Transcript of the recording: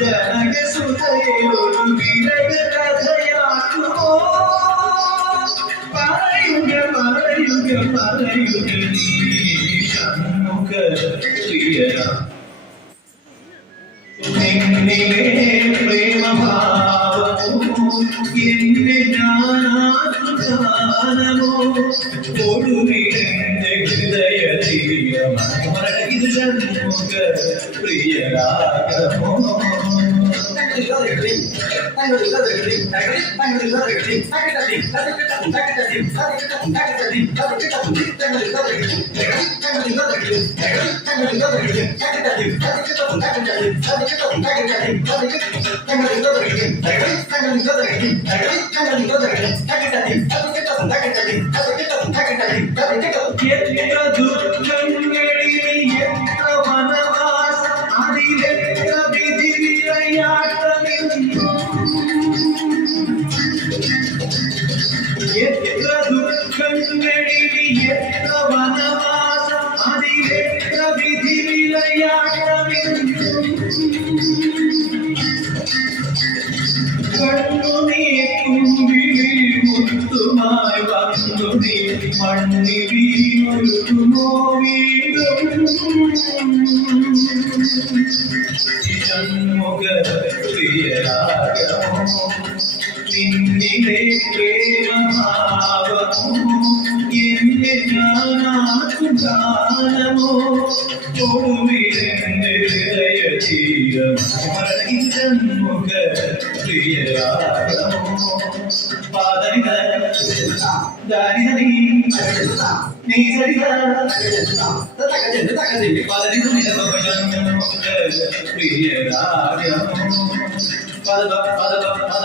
ജനകസുതയൊരു വിരക കഥയാക്കുമോ പറയുക പറയുക പറയുക നീ ഷൺമുഖ പ്രിയനാ നിന്നിലെ പ്രേമഭാവമോ എന്നെ ഞാനാത്മഗാനമോ ഒടുവിലെന്റെ ഹൃദയ ഇത് ഷൺമുഖ പ്രിയരാഗമോ മണ്ണിൽ വീണൊഴുകുമോ വീണ്ടും ഷൺമുഖ പ്രിയരാഗമോ നിന്നിലെ പ്രേമഭാവമോ എന്നെ ഞാനാത്മഗാനമോ ഒടുവിലെന്റെ ഹൃദയ തീരമോ ഷൺമുഖ പ്രിയരാഗമോ പാദനിത ദാരിദനി നീസരിത പാദനിത ഷൺമുഖ പ്രിയരാഗമോ പദ പദ പദ